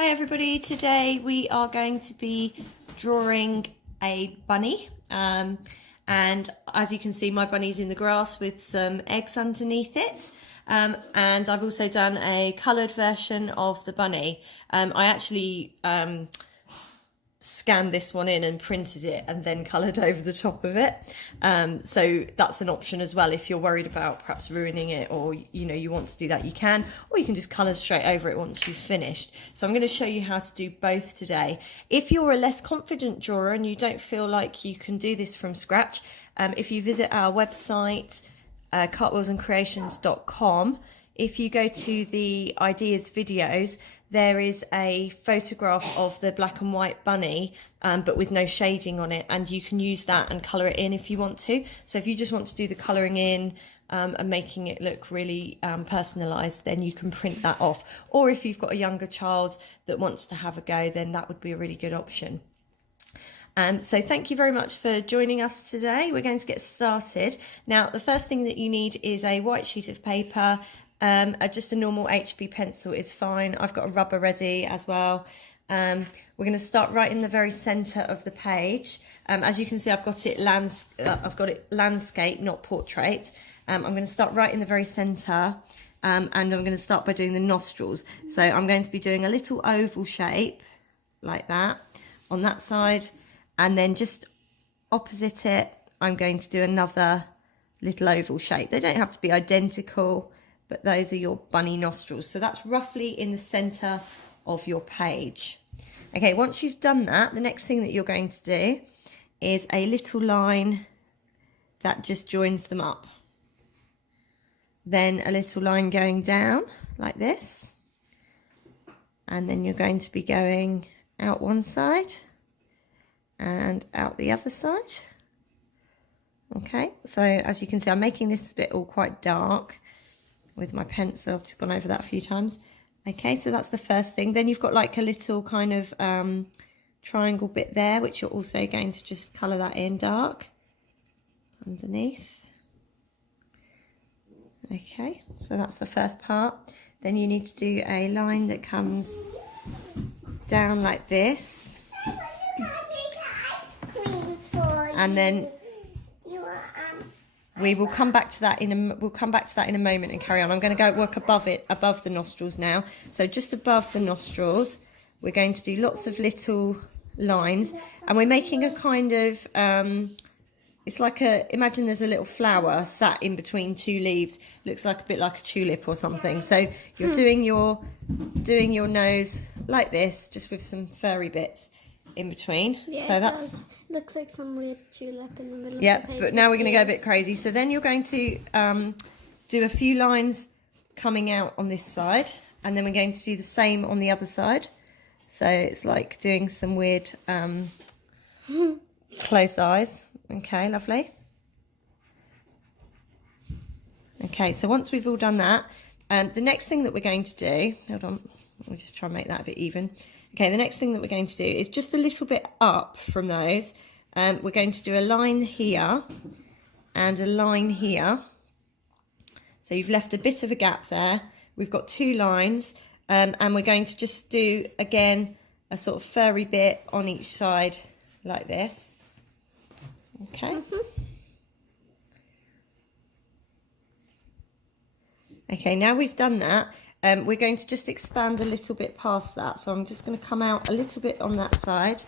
Hi everybody, today we are going to be drawing a bunny and as you can see my bunny's in the grass with some eggs underneath it and I've also done a coloured version of the bunny. I actually scanned this one in and printed it and then coloured over the top of it, so that's an option as well if you're worried about perhaps ruining it, or you want to do that, you can, or you can just colour straight over it once you've finished. So I'm going to show you how to do both today. If you're a less confident drawer and you don't feel like you can do this from scratch, if you visit our website cartwheelsandcreations.com, if you go to the ideas videos, there is a photograph of the black and white bunny, but with no shading on it, and you can use that and colour it in if you want to. So if you just want to do the colouring in and making it look really personalised, then you can print that off. Or if you've got a younger child that wants to have a go, then that would be a really good option. So thank you very much for joining us today. We're going to get started. Now, the first thing that you need is a white sheet of paper. Just a normal HB pencil is fine. I've got a rubber ready as well. We're going to start right in the very centre of the page. As you can see, I've got it landscape, not portrait. I'm going to start right in the very centre, and I'm going to start by doing the nostrils. So I'm going to be doing a little oval shape like that on that side, and then just opposite it, I'm going to do another little oval shape. They don't have to be identical, but those are your bunny nostrils. So that's roughly in the center of your page. Okay, once you've done that, the next thing that you're going to do is a little line that just joins them up. Then a little line going down like this. And then you're going to be going out one side and out the other side. Okay, so as you can see, I'm making this bit all quite dark with my pencil. I've just gone over that a few times. Okay, so that's the first thing. Then you've got like a little kind of triangle bit there, which you're also going to just colour that in dark underneath. Okay, so that's the first part. Then you need to do a line that comes down like this. And then we will come back to that in a moment and carry on. I'm going to go work above it, above the nostrils now. So just above the nostrils, we're going to do lots of little lines, and we're making a kind of it's like imagine there's a little flower sat in between two leaves. Looks like a bit like a tulip or something. So you're doing your nose like this, just with some furry bits in between. Yeah, so that's looks like some weird tulip in the middle of the page. But now we're going to go a bit crazy. So then you're going to do a few lines coming out on this side, and then we're going to do the same on the other side. So it's like doing some weird closed eyes. Okay, lovely. Okay, so once we've all done that, the next thing that we're going to do, hold on, we'll just try and make that a bit even. Okay, the next thing that we're going to do is just a little bit up from those. We're going to do a line here and a line here. So you've left a bit of a gap there. We've got two lines, and we're going to just do, again, a sort of furry bit on each side like this. Okay. Okay, now we've done that. We're going to just expand a little bit past that. So I'm just going to come out a little bit on that side,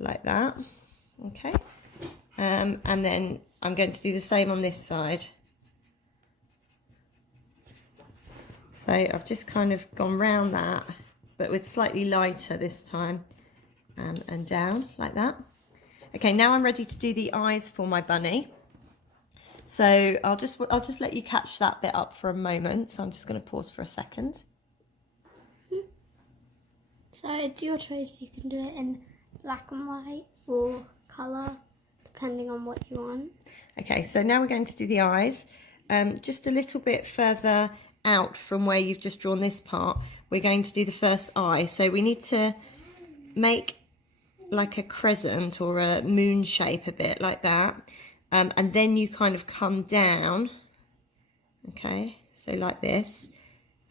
like that. Okay. And then I'm going to do the same on this side. So I've just kind of gone round that, but with slightly lighter this time, and down like that. Okay, now I'm ready to do the eyes for my bunny. So I'll just let you catch that bit up for a moment. So I'm just going to pause for a second. So it's your choice. You can do it in black and white or colour, depending on what you want. Okay, so now we're going to do the eyes. Just a little bit further out from where you've just drawn this part, we're going to do the first eye. So we need to make like a crescent or a moon shape a bit like that. And then you kind of come down, okay, so like this,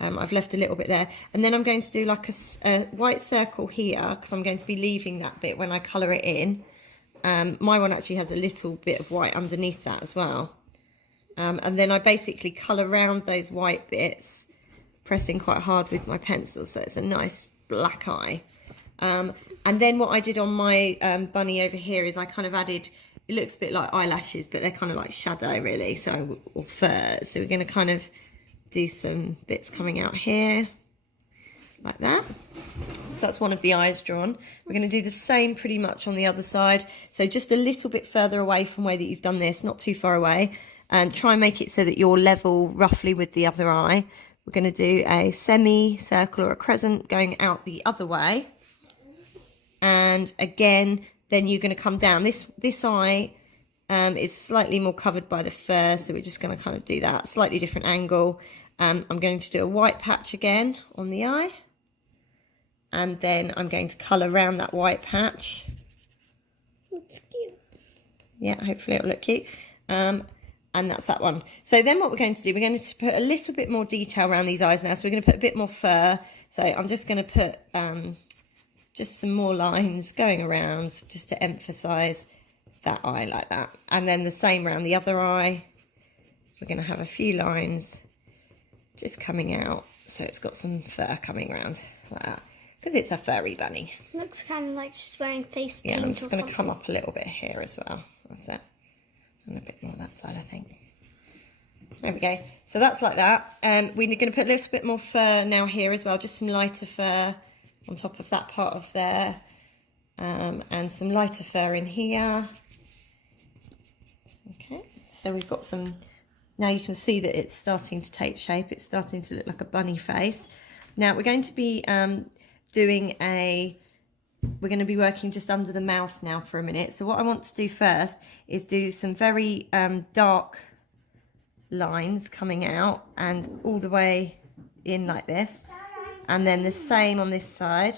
I've left a little bit there, and then I'm going to do like a white circle here because I'm going to be leaving that bit when I colour it in. My one actually has a little bit of white underneath that as well. And then I basically colour around those white bits, pressing quite hard with my pencil so it's a nice black eye. And then what I did on my bunny over here is I kind of added, it looks a bit like eyelashes, but they're kind of like shadow really, or fur. So we're going to kind of do some bits coming out here like that. So that's one of the eyes drawn. We're going to do the same pretty much on the other side, so just a little bit further away from where that you've done this, not too far away, and try and make it so that you're level roughly with the other eye. We're going to do a semicircle or a crescent going out the other way, and again then you're going to come down. This eye is slightly more covered by the fur, so we're just going to kind of do that slightly different angle. I'm going to do a white patch again on the eye, and then I'm going to colour around that white patch. Looks cute. Yeah, hopefully it'll look cute. And that's that one. So then what we're going to do, we're going to put a little bit more detail around these eyes now. So we're going to put a bit more fur. So I'm just going to put just some more lines going around just to emphasise that eye like that. And then the same around the other eye. We're going to have a few lines just coming out, so it's got some fur coming around like that, because it's a furry bunny. Looks kind of like she's wearing face paint. Yeah, and I'm just going to something. come up a little bit here as well. That's it. And a bit more that side, I think. There we go. So that's like that. We're going to put a little bit more fur now here as well, just some lighter fur on top of that part of there, and some lighter fur in here. Okay, so we've got some. Now you can see that it's starting to take shape. It's starting to look like a bunny face. Now we're going to be we're going to be working just under the mouth now for a minute. So what I want to do first is do some very dark lines coming out and all the way in like this. And then the same on this side.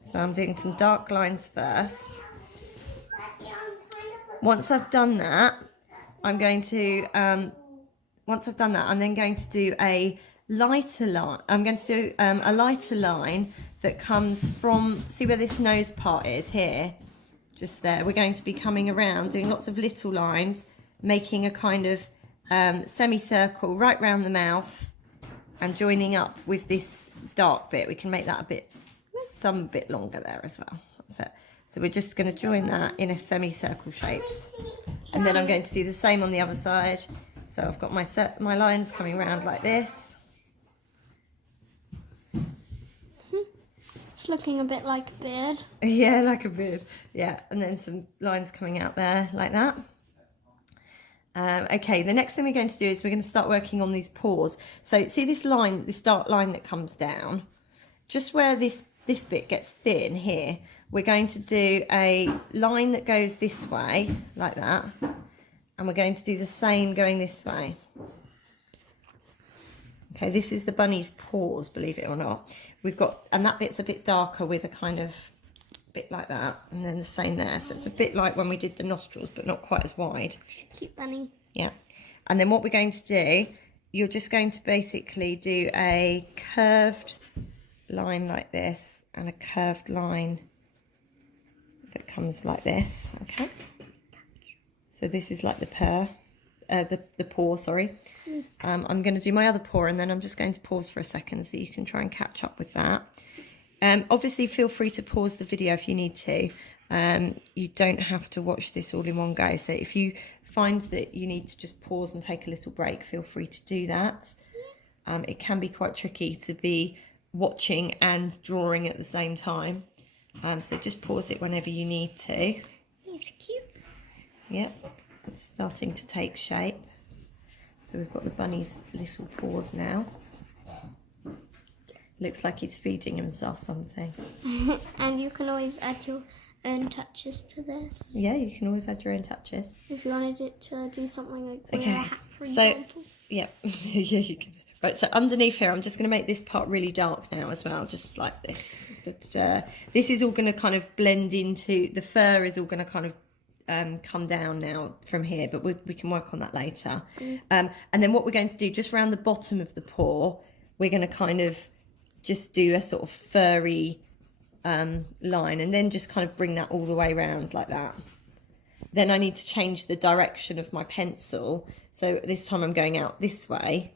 So I'm doing some dark lines first. Once I've done that, I'm then going to do a lighter line. I'm going to do a lighter line that comes from, see where this nose part is here? Just there. We're going to be coming around, doing lots of little lines, making a kind of semicircle right round the mouth and joining up with this dark bit. We can make that some bit longer there as well. That's it. So we're just going to join that in a semicircle shape. And then I'm going to do the same on the other side. So I've got my lines coming around like this. It's looking a bit like a beard. Yeah, like a beard. Yeah, and then some lines coming out there like that. Okay, the next thing we're going to do is we're going to start working on these paws. So see this line, this dark line that comes down? Just where this bit gets thin here, we're going to do a line that goes this way, like that. And we're going to do the same going this way. Okay, this is the bunny's paws, believe it or not. And that bit's a bit darker with a kind of bit like that. And then the same there. So it's a bit like when we did the nostrils, but not quite as wide. Cute bunny. Yeah. And then what we're going to do, you're just going to basically do a curved line like this and a curved line that comes like this. Okay. So this is like the paw, sorry. I'm going to do my other paw and then I'm just going to pause for a second so you can try and catch up with that. Obviously feel free to pause the video if you need to. You don't have to watch this all in one go. So if you find that you need to just pause and take a little break, feel free to do that. It can be quite tricky to be watching and drawing at the same time. So just pause it whenever you need to. It's cute. Yep, it's starting to take shape. So we've got the bunny's little paws now. Looks like he's feeding himself something. And you can always add your own touches to this. Yeah, you can always add your own touches. If you wanted it to do something like wear a hat, for so, example. Yeah, yeah, you can. Right, so underneath here, I'm just going to make this part really dark now as well, just like this. This is all going to kind of blend into, the fur is all going to kind of come down now from here, but we can work on that later. And then what we're going to do, just around the bottom of the paw, we're going to kind of just do a sort of furry line, and then just kind of bring that all the way around like that. Then I need to change the direction of my pencil, so this time I'm going out this way.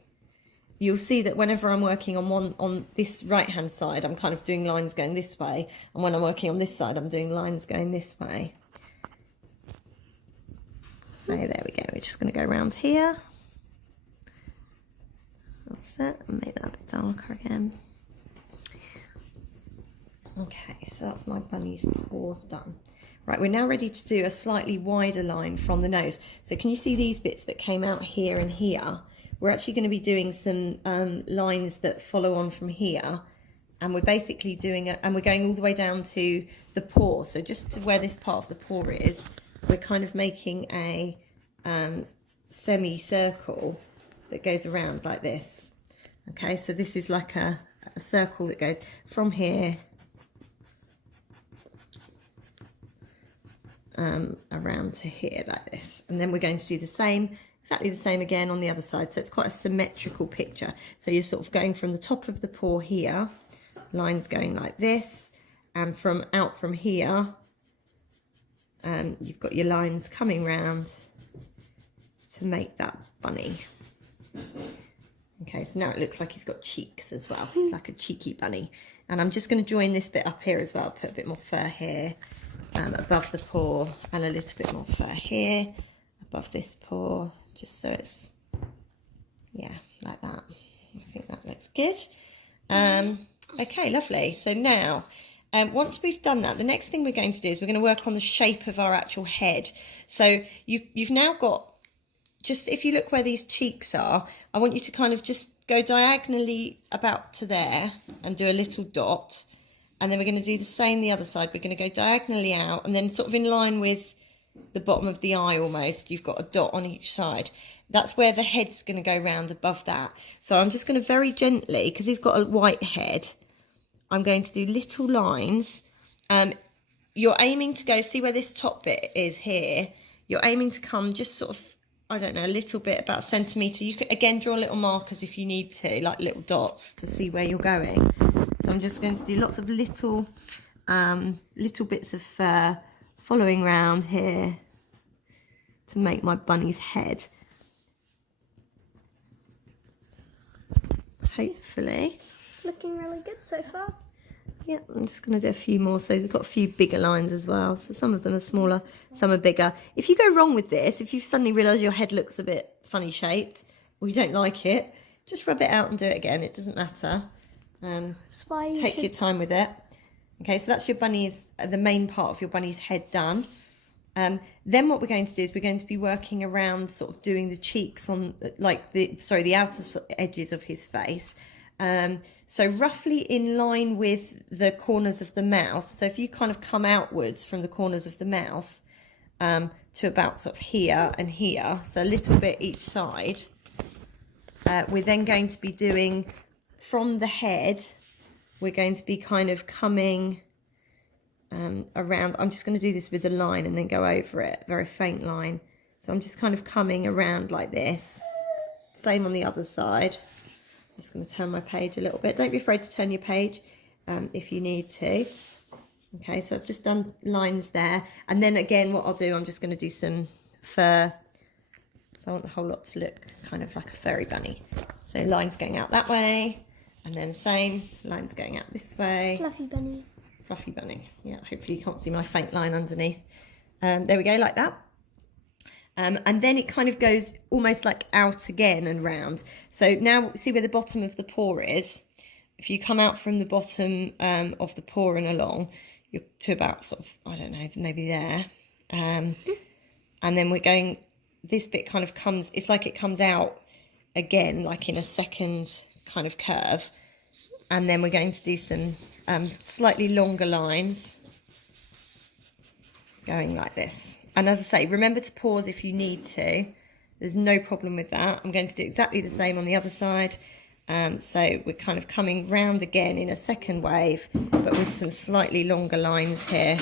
You'll see that whenever I'm working on this right hand side, I'm kind of doing lines going this way, and when I'm working on this side, I'm doing lines going this way. So there we go, we're just going to go around here. That's it, and make that a bit darker again. Okay, so that's my bunny's paws done. Right, we're now ready to do a slightly wider line from the nose. So can you see these bits that came out here and here? We're actually going to be doing some lines that follow on from here, and we're basically doing it, and we're going all the way down to the paw. So just to where this part of the paw is, we're kind of making a semicircle that goes around like this. Okay, so this is like a circle that goes from here around to here like this, and then we're going to do the same, exactly the same again on the other side. So it's quite a symmetrical picture. So you're sort of going from the top of the paw here, lines going like this, and from out from here, you've got your lines coming round to make that bunny. Okay, so now it looks like he's got cheeks as well. He's like a cheeky bunny. And I'm just going to join this bit up here as well, put a bit more fur here above the paw, and a little bit more fur here above this paw, just so it's, yeah, like that. I think that looks good. Okay, lovely. So now, once we've done that, the next thing we're going to do is we're going to work on the shape of our actual head. So you've now got, just if you look where these cheeks are, I want you to kind of just go diagonally about to there and do a little dot. And then we're going to do the same the other side. We're going to go diagonally out, and then sort of in line with the bottom of the eye almost, you've got a dot on each side. That's where the head's going to go round above that. So I'm just going to very gently, because he's got a white head, I'm going to do little lines. You're aiming to go, see where this top bit is here? You're aiming to come just sort of, I don't know, a little bit, about a centimetre. You could, again, draw little markers if you need to, like little dots to see where you're going. So I'm just going to do lots of little bits of fur following round here to make my bunny's head. Hopefully. It's looking really good so far. Yeah, I'm just going to do a few more. So we've got a few bigger lines as well. So some of them are smaller, some are bigger. If you go wrong with this, if you suddenly realise your head looks a bit funny shaped, or you don't like it, just rub it out and do it again. It doesn't matter. Take your time with it. Okay, so that's your bunny's, the main part of your bunny's head done. Then what we're going to do is we're going to be working around, sort of doing the cheeks on, like the outer edges of his face. So roughly in line with the corners of the mouth. So if you kind of come outwards from the corners of the mouth to about sort of here and here, so a little bit each side, we're then going to be doing from the head, we're going to be kind of coming around. I'm just going to do this with a line and then go over it, very faint line. So I'm just kind of coming around like this. Same on the other side. I'm just going to turn my page a little bit. Don't be afraid to turn your page if you need to. Okay, so I've just done lines there. And then again, what I'll do, I'm just going to do some fur. So I want the whole lot to look kind of like a furry bunny. So lines going out that way. And then same, lines going out this way. Fluffy bunny. Fluffy bunny. Yeah, hopefully you can't see my faint line underneath. There we go, like that. And then it kind of goes almost like out again and round. So now see where the bottom of the paw is. If you come out from the bottom of the paw and along, you're to about sort of, I don't know, maybe there. And then we're going, this bit kind of comes, it's like it comes out again, like in a second kind of curve. And then we're going to do some slightly longer lines going like this. And as I say, remember to pause if you need to. There's no problem with that. I'm going to do exactly the same on the other side. So we're kind of coming round again in a second wave, but with some slightly longer lines here.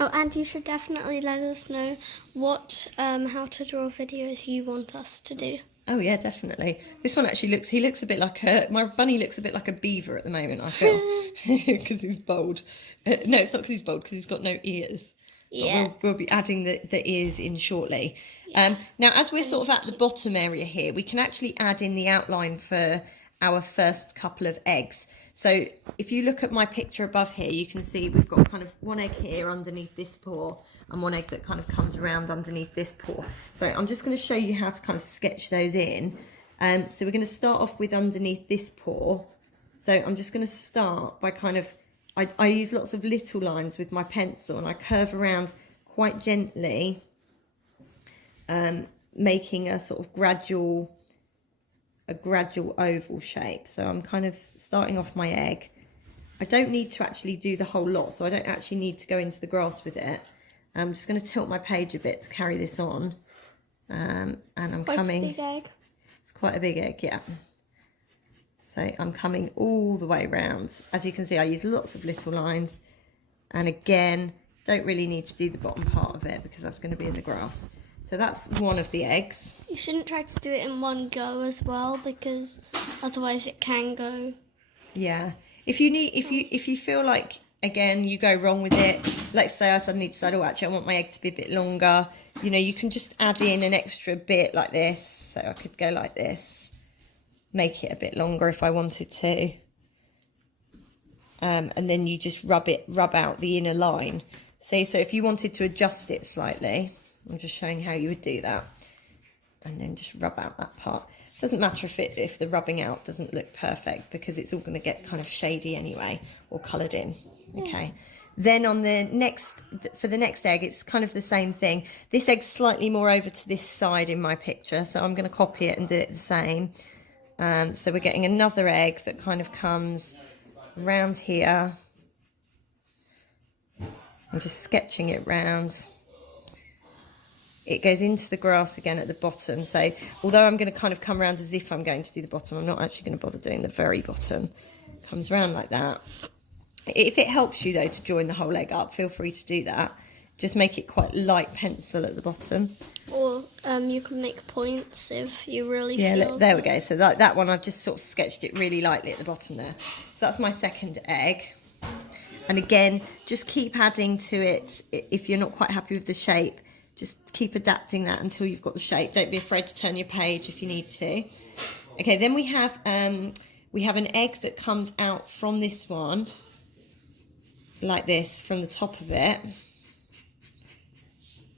Oh, and you should definitely let us know what how to draw videos you want us to do. Oh yeah, definitely. This one actually he looks a bit like my bunny looks a bit like a beaver at the moment, I feel, because he's bald. No, it's not because he's bald, because he's got no ears. Yeah. But we'll be adding the ears in shortly. Now, as we're sort of at the bottom area here, we can actually add in the outline for our first couple of eggs. So if you look at my picture above here, you can see we've got kind of one egg here underneath this paw and one egg that kind of comes around underneath this paw. So I'm just going to show you how to kind of sketch those in. So we're going to start off with underneath this paw. So I'm just going to start by kind of, I use lots of little lines with my pencil, and I curve around quite gently, making a sort of gradual oval shape. So I'm kind of starting off my egg. I don't need to actually do the whole lot, so I don't actually need to go into the grass with it. I'm just going to tilt my page a bit to carry this on. And I'm coming. It's quite a big egg. It's quite a big egg, yeah. So I'm coming all the way round. As you can see, I use lots of little lines. And again, don't really need to do the bottom part of it because that's going to be in the grass. So that's one of the eggs. You shouldn't try to do it in one go as well, because otherwise it can go. Yeah. If you feel like, again, you go wrong with it, let's say I suddenly decide, oh, actually I want my egg to be a bit longer, you know, you can just add in an extra bit like this. So I could go like this. Make it a bit longer if I wanted to, and then you just rub out the inner line. See, so if you wanted to adjust it slightly, I'm just showing how you would do that, and then just rub out that part. It doesn't matter if the rubbing out doesn't look perfect, because it's all going to get kind of shady anyway, or coloured in. Okay. Then on for the next egg, it's kind of the same thing. This egg's slightly more over to this side in my picture, so I'm going to copy it and do it the same. So we're getting another egg that kind of comes around here. I'm just sketching it round. It goes into the grass again at the bottom. So although I'm going to kind of come around as if I'm going to do the bottom, I'm not actually going to bother doing the very bottom. Comes around like that. If it helps you though to join the whole egg up, feel free to do that. Just make it quite light pencil at the bottom. Or you can make points if you really feel. Yeah, there we go. So that one, I've just sort of sketched it really lightly at the bottom there. So that's my second egg. And again, just keep adding to it. If you're not quite happy with the shape, just keep adapting that until you've got the shape. Don't be afraid to turn your page if you need to. Okay, then we have an egg that comes out from this one, like this, from the top of it.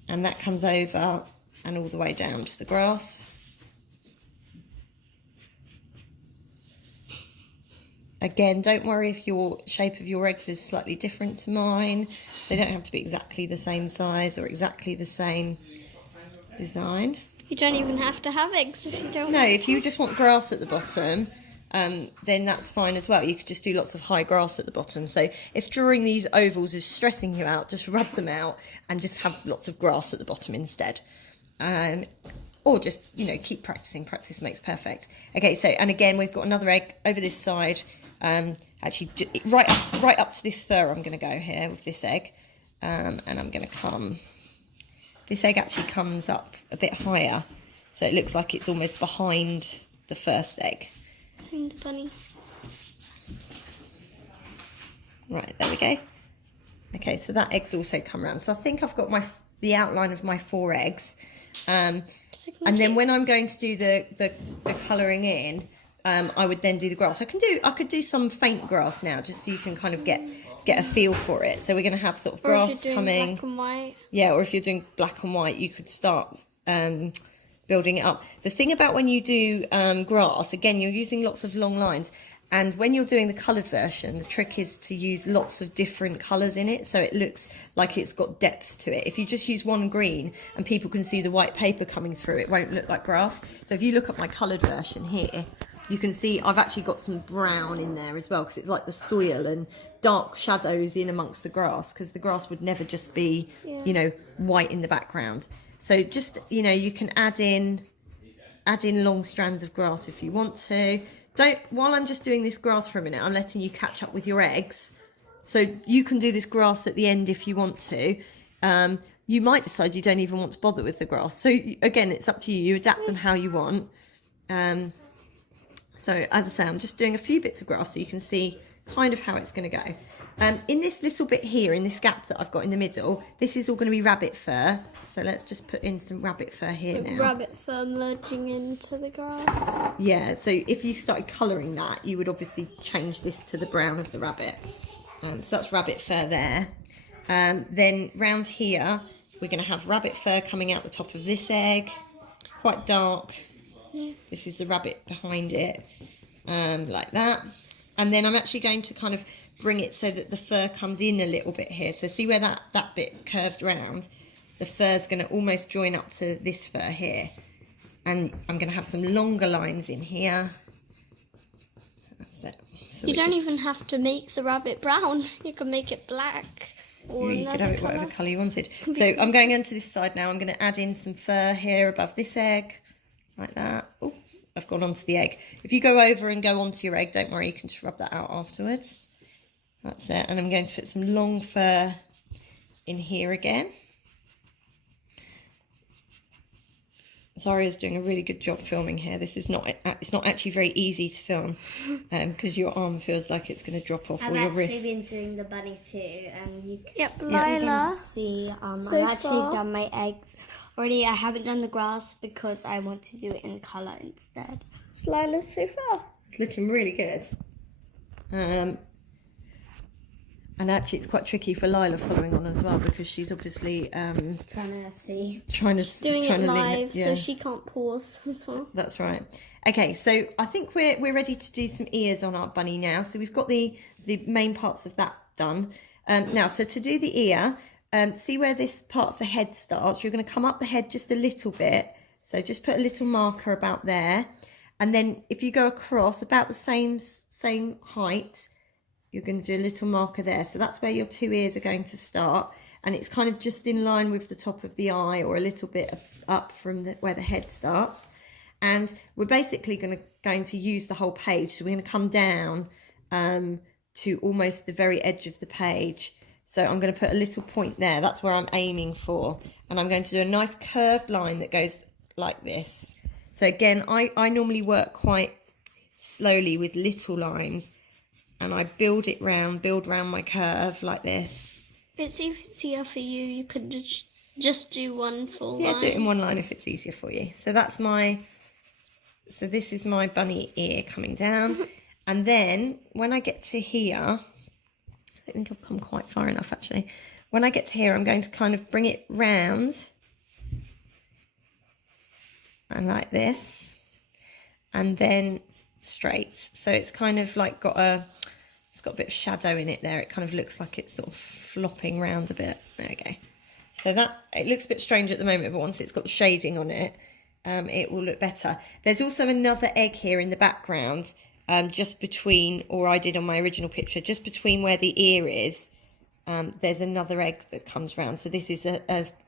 And that comes over and all the way down to the grass. Again, don't worry if your shape of your eggs is slightly different to mine. They don't have to be exactly the same size or exactly the same design. You don't even have to have eggs if you don't. No, if you just want grass at the bottom, then that's fine as well. You could just do lots of high grass at the bottom. So if drawing these ovals is stressing you out, just rub them out and just have lots of grass at the bottom instead. Or just, you know, keep practicing. Practice makes perfect. Okay, so, and again, we've got another egg over this side. Actually, right up to this fur, I'm going to go here with this egg. And I'm going to come... This egg actually comes up a bit higher. So it looks like it's almost behind the first egg. Behind the bunny. Right, there we go. Okay, so that egg's also come around. So I think I've got the outline of my 4 eggs. And then when I'm going to do the colouring in, I would then do the grass. I could do some faint grass now, just so you can kind of get a feel for it. So we're going to have sort of grass coming. Black and white. Yeah, or if you're doing black and white, you could start building it up. The thing about when you do grass, again, you're using lots of long lines. And when you're doing the coloured version, the trick is to use lots of different colours in it, so it looks like it's got depth to it. If you just use one green and people can see the white paper coming through, it won't look like grass. So if you look at my coloured version here, you can see I've actually got some brown in there as well, because it's like the soil and dark shadows in amongst the grass, because the grass would never just be, you know, white in the background. So just, you know, you can add in long strands of grass if you want to. While I'm just doing this grass for a minute, I'm letting you catch up with your eggs. So you can do this grass at the end if you want to. You might decide you don't even want to bother with the grass. So again, it's up to you. You adapt them how you want. So as I say, I'm just doing a few bits of grass so you can see kind of how it's going to go. In this little bit here, in this gap that I've got in the middle, this is all going to be rabbit fur. So let's just put in some rabbit fur here now. Rabbit fur merging into the grass. Yeah, so if you started colouring that, you would obviously change this to the brown of the rabbit. So that's rabbit fur there. Then round here, we're going to have rabbit fur coming out the top of this egg, quite dark. Yeah. This is the rabbit behind it, like that. And then I'm actually going to kind of bring it so that the fur comes in a little bit here. So see where that bit curved round? The fur's going to almost join up to this fur here. And I'm going to have some longer lines in here. That's it. So you don't even have to make the rabbit brown. You can make it black. Or you could have it whatever colour you wanted. So I'm going into this side now. I'm going to add in some fur here above this egg. Like that. Oh, I've gone onto the egg. If you go over and go onto your egg, don't worry, you can just rub that out afterwards. That's it. And I'm going to put some long fur in here again. Zaria's doing a really good job filming here. This is not, it's not actually very easy to film because your arm feels like it's going to drop off or your wrist. I've actually been doing the bunny too, and you Lila. can see So I've actually far. done my eggs already. I haven't done the grass because I want to do it in colour instead. Lila's so far. It's looking really good. And actually it's quite tricky for Lila following on as well because she's obviously Trying to see. trying to Doing trying it to live, yeah. so she can't pause as well. That's right. Okay, so I think we're ready to do some ears on our bunny now. So we've got the main parts of that done. Now, so to do the ear, see where this part of the head starts. You're going to come up the head just a little bit. So just put a little marker about there. And then if you go across about the same height, you're going to do a little marker there. So that's where your two ears are going to start. And it's kind of just in line with the top of the eye or a little bit up from where the head starts. And we're basically going to use the whole page. So we're going to come down to almost the very edge of the page. So I'm going to put a little point there. That's where I'm aiming for. And I'm going to do a nice curved line that goes like this. So again, I normally work quite slowly with little lines. And I build round my curve like this. It's easier for you. You could just do one full line. Yeah, do it in one line if it's easier for you. So that's so this is my bunny ear coming down. And then when I get to here, I think I've come quite far enough actually. When I get to here, I'm going to kind of bring it round. And like this. And then straight. So it's kind of like got a bit of shadow in it there. It kind of looks like it's sort of flopping round a bit. There we go. So that, it looks a bit strange at the moment, but once it's got the shading on it, it will look better. There's also another egg here in the background, just between, or I did on my original picture, just between where the ear is, there's another egg that comes round. So this is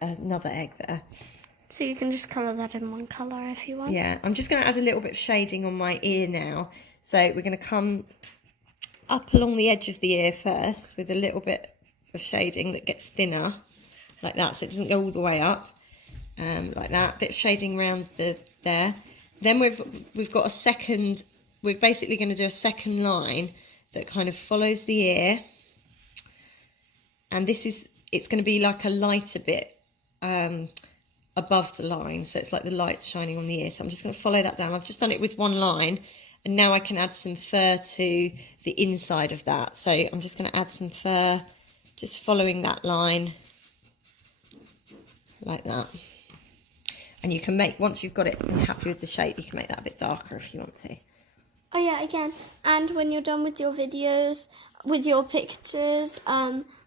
another egg there. So you can just colour that in one colour if you want. Yeah, I'm just going to add a little bit of shading on my ear now. So we're going to come up along the edge of the ear first with a little bit of shading that gets thinner, like that, so it doesn't go all the way up, like that. Bit of shading around there. Then we've got a second. We're basically going to do a second line that kind of follows the ear, and it's going to be like a lighter bit above the line, so it's like the light's shining on the ear. So I'm just going to follow that down. I've just done it with one line. And now I can add some fur to the inside of that. So I'm just going to add some fur, just following that line, like that. And you can make, once you've got it and you're happy with the shape, you can make that a bit darker if you want to. Oh yeah, again. And when you're done with your videos, with your pictures,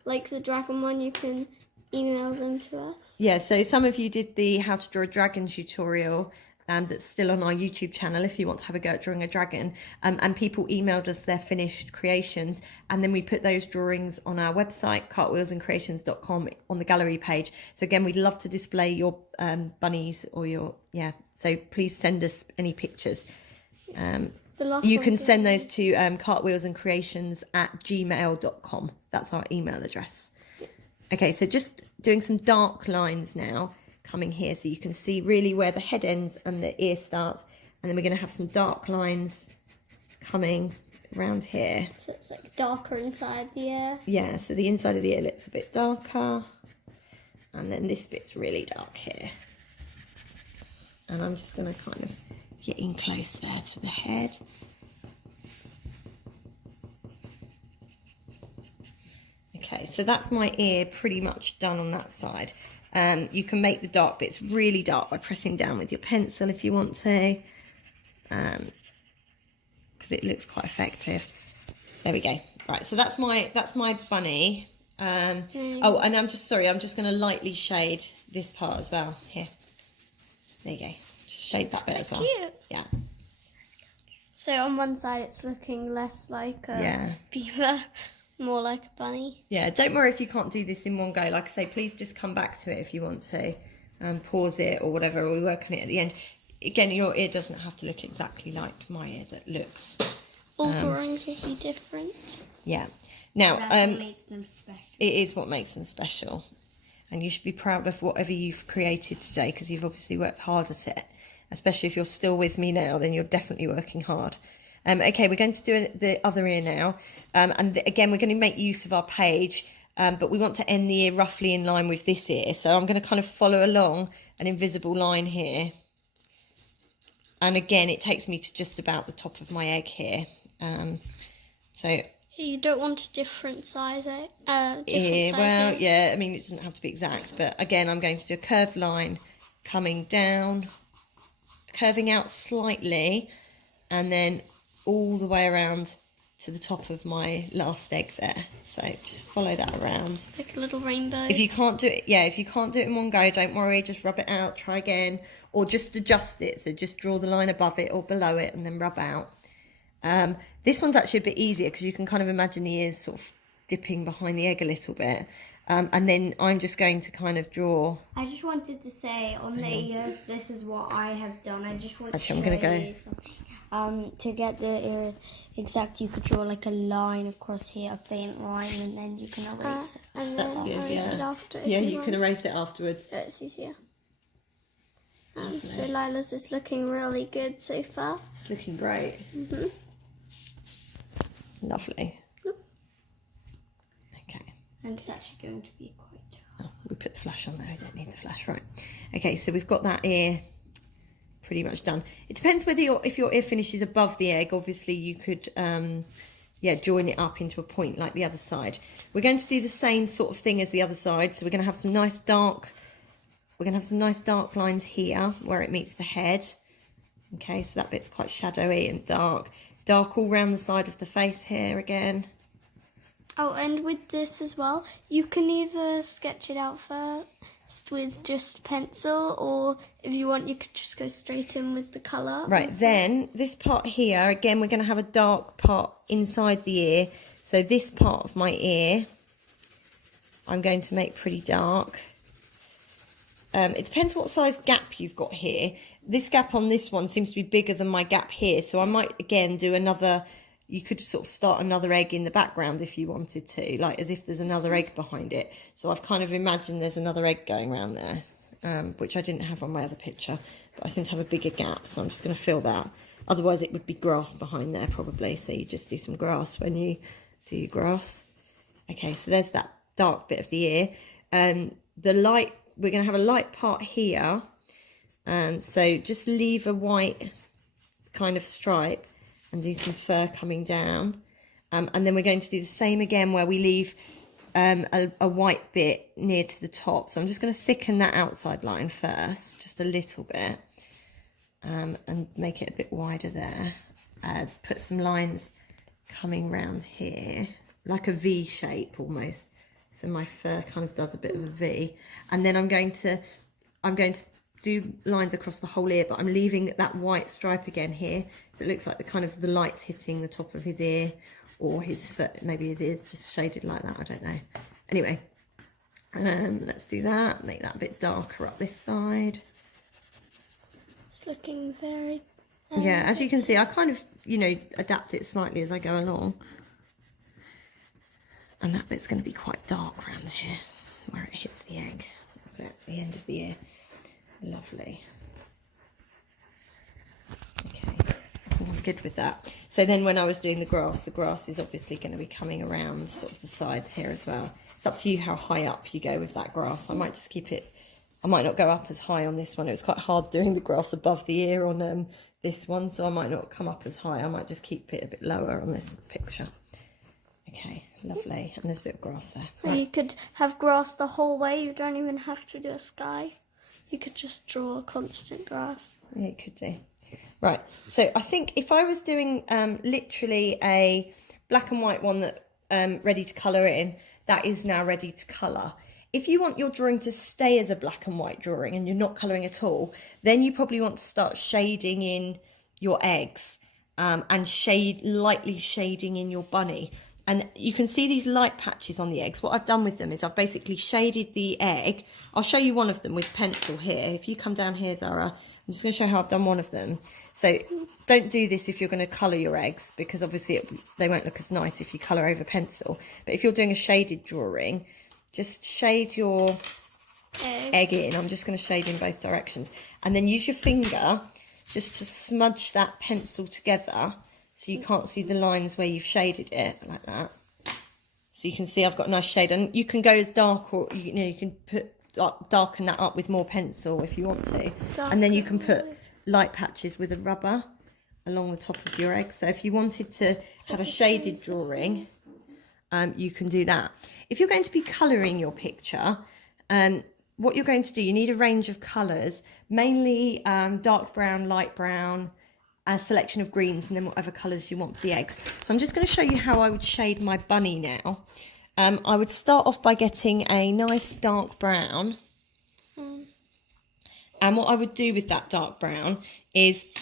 like the dragon one, you can email them to us. Yeah, so some of you did the how to draw a dragon tutorial. That's still on our YouTube channel if you want to have a go at drawing a dragon. And people emailed us their finished creations, and then we put those drawings on our website, cartwheelsandcreations.com, on the gallery page. So again, we'd love to display your bunnies or your, so please send us any pictures. You can send those to cartwheelsandcreations@gmail.com. that's our email address. Okay, so just doing some dark lines now coming here so you can see really where the head ends and the ear starts, and then we're going to have some dark lines coming around here. So it's like darker inside the ear. Yeah, so the inside of the ear looks a bit darker, and then this bit's really dark here. And I'm just going to kind of get in close there to the head. Okay, so that's my ear pretty much done on that side. You can make the dark bits really dark by pressing down with your pencil if you want to, because it looks quite effective. There we go. Right, so that's my bunny. Oh, and I'm just going to lightly shade this part as well. Here, there you go. Just shade that bit as well. Cute. Yeah. So on one side it's looking less like a beaver, more like a bunny. Yeah, don't worry if you can't do this in one go. Like I say, please just come back to it if you want to, pause it or whatever, or we work on it at the end. Again, your ear doesn't have to look exactly like my ear that looks. All drawings will be different. Yeah. Now, That's what makes them special. it is what makes them special. And you should be proud of whatever you've created today, because you've obviously worked hard at it. Especially if you're still with me now, then you're definitely working hard. Okay, we're going to do the other ear now. Again, we're going to make use of our page, but we want to end the ear roughly in line with this ear. So I'm going to kind of follow along an invisible line here. And again, it takes me to just about the top of my egg here. So You don't want a different size egg? well, yeah, I mean, it doesn't have to be exact. But again, I'm going to do a curved line coming down, curving out slightly, and then all the way around to the top of my last egg there. So just follow that around. Like a little rainbow. If you can't do it, if you can't do it in one go, don't worry, just rub it out, try again, or just adjust it. So just draw the line above it or below it and then rub out. This one's actually a bit easier because you can kind of imagine the ears sort of dipping behind the egg a little bit. And then I'm just going to kind of draw. I just wanted to say on the ears, this is what I have done. I just want Actually, to I'm show gonna you something. To get the ear exact, you could draw like a line across here, a faint line, and then you can erase it. And That's then good, erase yeah. it after. Yeah, you can erase it afterwards. It's easier. So Lila's is looking really good so far. It's looking great. Mhm. Lovely. Okay. And it's actually going to be quite Oh, we put the flash on there. I don't need the flash. Right. Okay, so we've got that ear pretty much done. It depends whether if your ear finishes above the egg. Obviously, you could join it up into a point like the other side. We're going to do the same sort of thing as the other side. So we're going to have some nice dark. We're going to have some nice dark lines here where it meets the head. Okay, so that bit's quite shadowy and dark. Dark all round the side of the face here again. Oh, and with this as well, you can either sketch it out first with just pencil, or if you want, you could just go straight in with the colour. Right, then this part here, again, we're going to have a dark part inside the ear. So this part of my ear, I'm going to make pretty dark. It depends what size gap you've got here. This gap on this one seems to be bigger than my gap here. So I might, again, do another... You could sort of start another egg in the background if you wanted to, like as if there's another egg behind it. So I've kind of imagined there's another egg going around there, which I didn't have on my other picture, but I seem to have a bigger gap, so I'm just going to fill that. Otherwise it would be grass behind there probably, so you just do some grass when you do your grass. Okay, so there's that dark bit of the ear. The light, we're going to have a light part here, so just leave a white kind of stripe and do some fur coming down, and then we're going to do the same again where we leave a white bit near to the top. So I'm just going to thicken that outside line first, just a little bit, and make it a bit wider there. Put some lines coming round here, like a V shape almost. So my fur kind of does a bit of a V, and then I'm going to do lines across the whole ear, but I'm leaving that white stripe again here, so it looks like the light's hitting the top of his ear, or his foot. Maybe his ear's just shaded like that, I don't know. Anyway, let's do that. Make that a bit darker up this side. It's looking very... Yeah, as you can see, I kind of, adapt it slightly as I go along. And that bit's going to be quite dark around here where it hits the egg. That's it, the end of the ear. Lovely. Okay, I think I'm good with that. So then when I was doing the grass is obviously going to be coming around sort of the sides here as well. It's up to you how high up you go with that grass. I might just keep it, I might not go up as high on this one. It was quite hard doing the grass above the ear on this one, so I might not come up as high. I might just keep it a bit lower on this picture. Okay, lovely. And there's a bit of grass there. Or Right. you could have grass the whole way. You don't even have to do a sky. You could just draw constant grass. Yeah, you could do. Right, so I think if I was doing literally a black and white one that ready to colour in, that is now ready to colour. If you want your drawing to stay as a black and white drawing and you're not colouring at all, then you probably want to start shading in your eggs and lightly shading in your bunny. And you can see these light patches on the eggs. What I've done with them is I've basically shaded the egg. I'll show you one of them with pencil here. If you come down here, Zara, I'm just going to show how I've done one of them. So don't do this if you're going to colour your eggs, because obviously they won't look as nice if you colour over pencil. But if you're doing a shaded drawing, just shade your egg in. I'm just going to shade in both directions. And then use your finger just to smudge that pencil together so you can't see the lines where you've shaded it, like that. So you can see I've got a nice shade. And you can go as dark, or you can darken that up with more pencil if you want to. And then you can put light patches with a rubber along the top of your egg. So if you wanted to have a shaded drawing, you can do that. If you're going to be colouring your picture, what you're going to do, you need a range of colours, mainly dark brown, light brown, a selection of greens, and then whatever colours you want for the eggs. So I'm just going to show you how I would shade my bunny now. I would start off by getting a nice dark brown. And what I would do with that dark brown is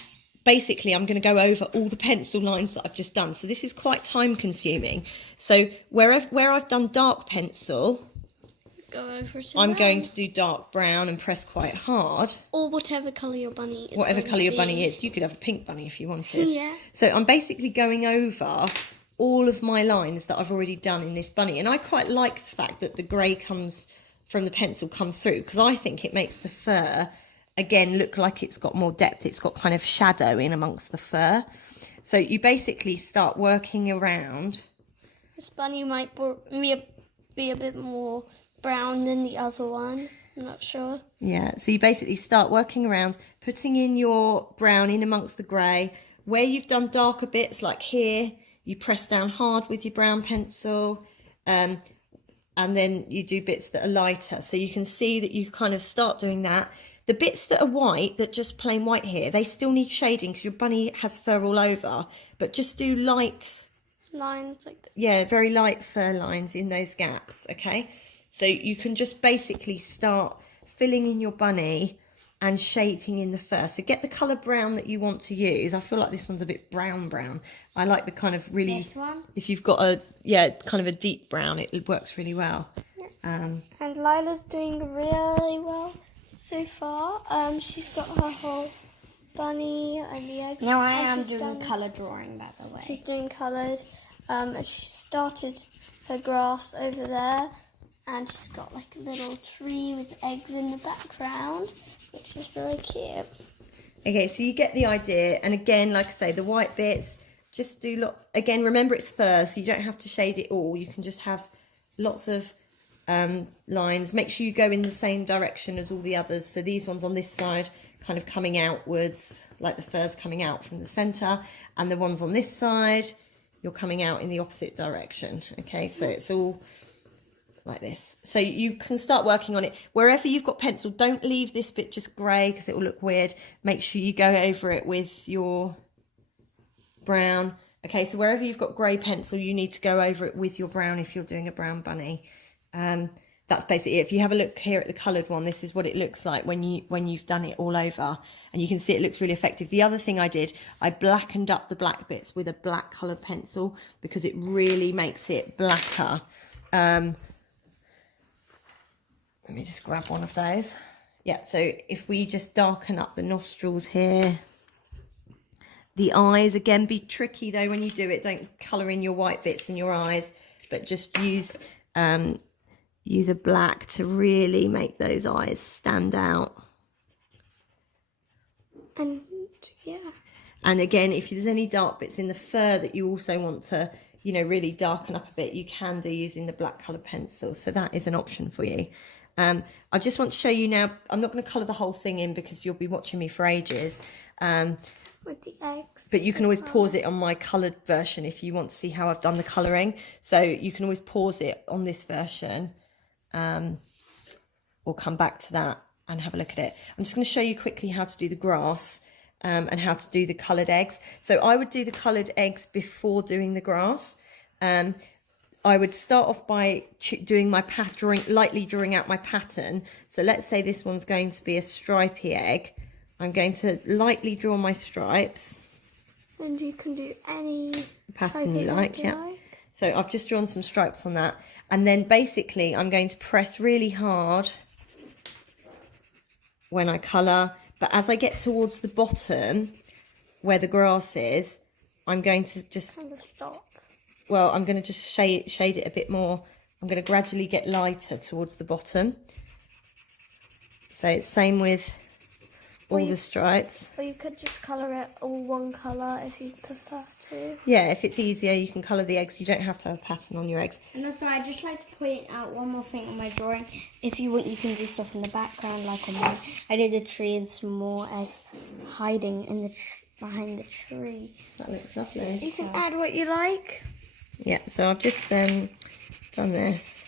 basically I'm going to go over all the pencil lines that I've just done. So this is quite time consuming. So where I've done dark pencil, Go over it. I'm going to do dark brown and press quite hard. Or whatever colour your bunny is. Whatever colour your bunny is. You could have a pink bunny if you wanted. Yeah. So I'm basically going over all of my lines that I've already done in this bunny. And I quite like the fact that the grey comes from the pencil comes through, because I think it makes the fur, again, look like it's got more depth. It's got kind of shadow in amongst the fur. So you basically start working around. This bunny might be a bit more brown than the other one. I'm not sure. Yeah, so you basically start working around, putting in your brown in amongst the grey. Where you've done darker bits, like here, you press down hard with your brown pencil, and then you do bits that are lighter. So you can see that you kind of start doing that. The bits that are white, that just plain white here, they still need shading because your bunny has fur all over, but just do light lines like that. Yeah, very light fur lines in those gaps, okay? So you can just basically start filling in your bunny and shading in the fur. So get the colour brown that you want to use. I feel like this one's a bit brown. I like the kind of really, This one? if you've got a, yeah, kind of a deep brown, it works really well. Yeah. And Lila's doing really well so far. She's got her whole bunny and the eggs. Now I And am she's doing colour drawing, by the way. She's doing coloured. And she started her grass over there. And she's got like a little tree with eggs in the background, which is really cute. Okay, so you get the idea. And again, like I say, the white bits, just do again, remember it's fur, so you don't have to shade it all. You can just have lots of lines. Make sure you go in the same direction as all the others. So these ones on this side kind of coming outwards, like the fur's coming out from the centre. And the ones on this side, you're coming out in the opposite direction. Okay, so it's all like this. So you can start working on it. Wherever you've got pencil, don't leave this bit just grey because it will look weird. Make sure you go over it with your brown. Okay, so wherever you've got grey pencil, you need to go over it with your brown if you're doing a brown bunny. That's basically it. If you have a look here at the coloured one, this is what it looks like when you've done it all over. And you can see it looks really effective. The other thing I did, I blackened up the black bits with a black coloured pencil because it really makes it blacker. Let me just grab one of those. Yeah, so if we just darken up the nostrils here. The eyes, again, be tricky though when you do it. Don't colour in your white bits in your eyes but just use use a black to really make those eyes stand out. And yeah. And again, if there's any dark bits in the fur that you also want to, you know, really darken up a bit, you can do using the black coloured pencil. So that is an option for you. I just want to show you now, I'm not going to colour the whole thing in because you'll be watching me for ages. With the eggs. But you can always pause it on my coloured version if you want to see how I've done the colouring. So you can always pause it on this version or come back to that and have a look at it. I'm just going to show you quickly how to do the grass and how to do the coloured eggs. So I would do the coloured eggs before doing the grass. I would start off by doing my lightly drawing out my pattern. So let's say this one's going to be a stripy egg. I'm going to lightly draw my stripes. And you can do any pattern you like, yeah. So I've just drawn some stripes on that. And then basically I'm going to press really hard when I colour. But as I get towards the bottom where the grass is, I'm going to just... kind of stop. Well, I'm going to just shade it a bit more. I'm going to gradually get lighter towards the bottom. So it's same with all the stripes. Or you could just colour it all one colour if you prefer to. Yeah, if it's easier, you can colour the eggs. You don't have to have a pattern on your eggs. And also, I'd just like to point out one more thing on my drawing. If you want, you can do stuff in the background, like on mine. I did a tree and some more eggs hiding in the behind the tree. That looks lovely. You can add what you like. Yeah, so I've just done this.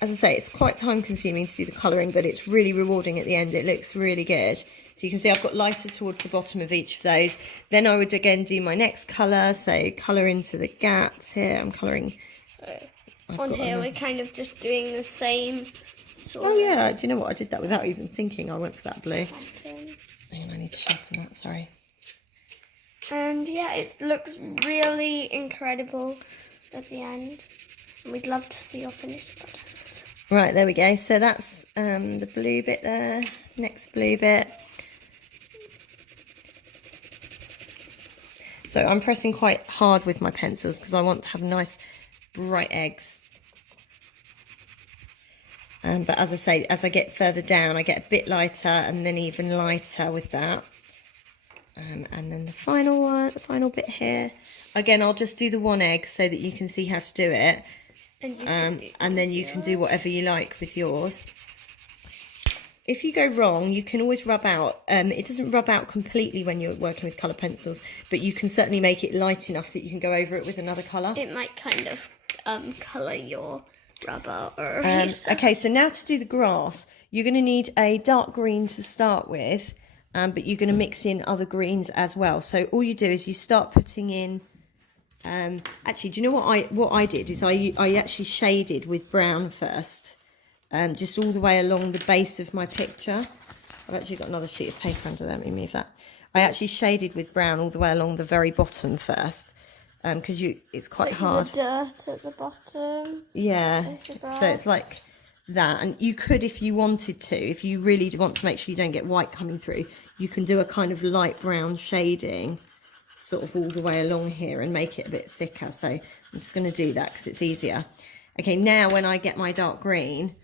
As I say, it's quite time consuming to do the colouring, but it's really rewarding at the end. It looks really good. So you can see I've got lighter towards the bottom of each of those. Then I would again do my next colour, so colour into the gaps here. I'm colouring. On here, we're kind of just doing the same sort Oh yeah, do you know what? I did that without even thinking. I went for that blue. pattern. Hang on, I need to sharpen that, sorry. And yeah, it looks really incredible at the end. And we'd love to see your finished product. Right, there we go. So that's the blue bit there. Next blue bit. So I'm pressing quite hard with my pencils because I want to have nice bright eggs. But as I say, as I get further down, I get a bit lighter and then even lighter with that. And then the final one, the final bit here. Again, I'll just do the one egg so that you can see how to do it. And then you can do whatever you like with yours. If you go wrong, you can always rub out. It doesn't rub out completely when you're working with colour pencils, but you can certainly make it light enough that you can go over it with another colour. It might kind of colour your rubber or okay, so now to do the grass, you're going to need a dark green to start with, but you're going to mix in other greens as well. So all you do is you start putting in. Actually, do you know what I did is I actually shaded with brown first, just all the way along the base of my picture. I've actually got another sheet of paper under there. Let me move that. I actually shaded with brown all the way along the very bottom first, because it's quite hard. The dirt at the bottom. Yeah. So it's like that, and you could, if you wanted to, if you really want to make sure you don't get white coming through, you can do a kind of light brown shading sort of all the way along here and make it a bit thicker. So I'm just going to do that because it's easier. Okay, now when I get my dark green,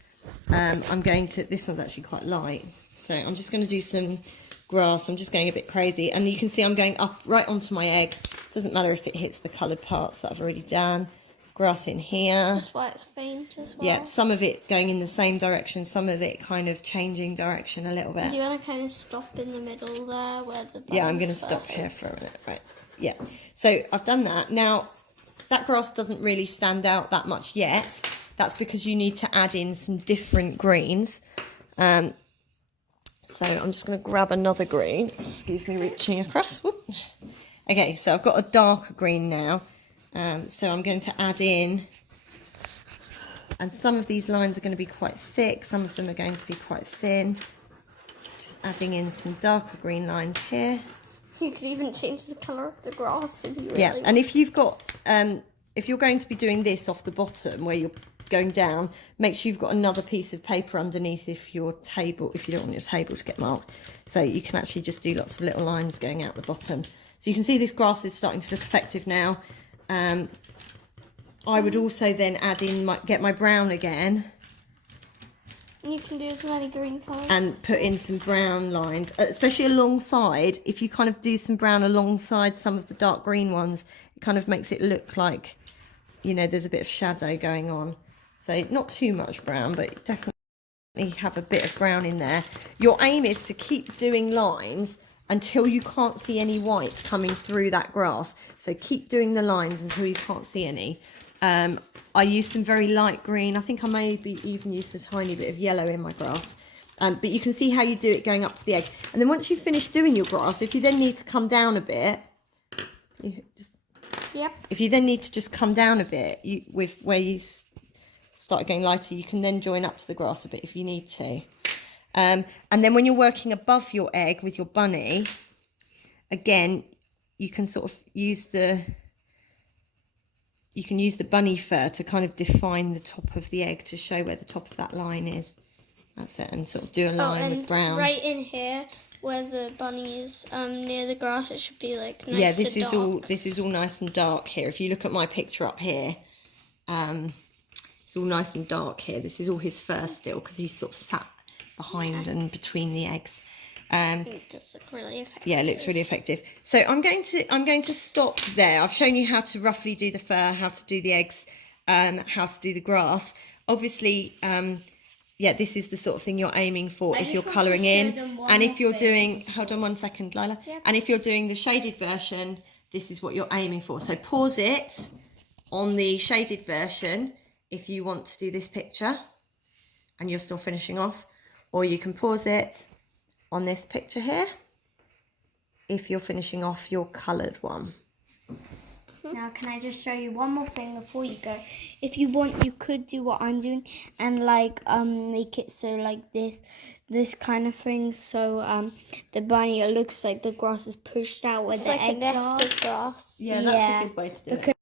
I'm going to, this one's actually quite light, so I'm just going to do some grass. I'm just going a bit crazy, and you can see I'm going up right onto my egg. Doesn't matter if it hits the coloured parts that I've already done. Grass in here. That's why it's faint as well. Yeah, some of it going in the same direction, some of it kind of changing direction a little bit. Do you want to kind of stop in the middle there where the Yeah, I'm going to stop here for a minute. Right, yeah. So I've done that. Now, that grass doesn't really stand out that much yet. That's because you need to add in some different greens. So I'm just going to grab another green. Excuse me, reaching across. Whoop. Okay, so I've got a darker green now. So I'm going to add in, and some of these lines are going to be quite thick, some of them are going to be quite thin. Just adding in some darker green lines here. You could even change the colour of the grass if you really Yeah, want. and if you've got, if you're going to be doing this off the bottom where you're going down, make sure you've got another piece of paper underneath if you don't want your table to get marked. So you can actually just do lots of little lines going out the bottom. So you can see this grass is starting to look effective now. I would also then add in get my brown again And you can do as many green colours. and put in some brown lines, especially alongside. If you kind of do some brown alongside some of the dark green ones, it kind of makes it look like, you know, there's a bit of shadow going on. So not too much brown, but definitely have a bit of brown in there. Your aim is to keep doing lines until you can't see any white coming through that grass. So keep doing the lines until you can't see any. I used some very light green. I think I maybe even used a tiny bit of yellow in my grass. But you can see how you do it going up to the egg. And then once you finish doing your grass, if you then need to come down a bit, if you then need to just come down a bit with where you start getting lighter, you can then join up to the grass a bit if you need to. And then when you're working above your egg with your bunny, again, you can sort of use the bunny fur to kind of define the top of the egg to show where the top of that line is. That's it, and sort of do a line with brown. Right in here where the bunny is near the grass, it should be like nice. Yeah, this is all nice and dark here. If you look at my picture up here, it's all nice and dark here. This is all his fur still because he's sort of sat behind and between the eggs. It does look really effective. Yeah, it looks really effective. So I'm going to stop there. I've shown you how to roughly do the fur, how to do the eggs, how to do the grass. Obviously, yeah, this is the sort of thing you're aiming for if you're colouring in. And if you're doing, hold on one second, Lila. Yep. And if you're doing the shaded version, this is what you're aiming for. So pause it on the shaded version if you want to do this picture and you're still finishing off, or you can pause it on this picture here if you're finishing off your coloured one. Now, can I just show you one more thing before you go? If you want, you could do what I'm doing and like make it so like this kind of thing. So the bunny, it looks like the grass is pushed out where It's the like eggs a nest are. of grass. Yeah, that's a good way to do it.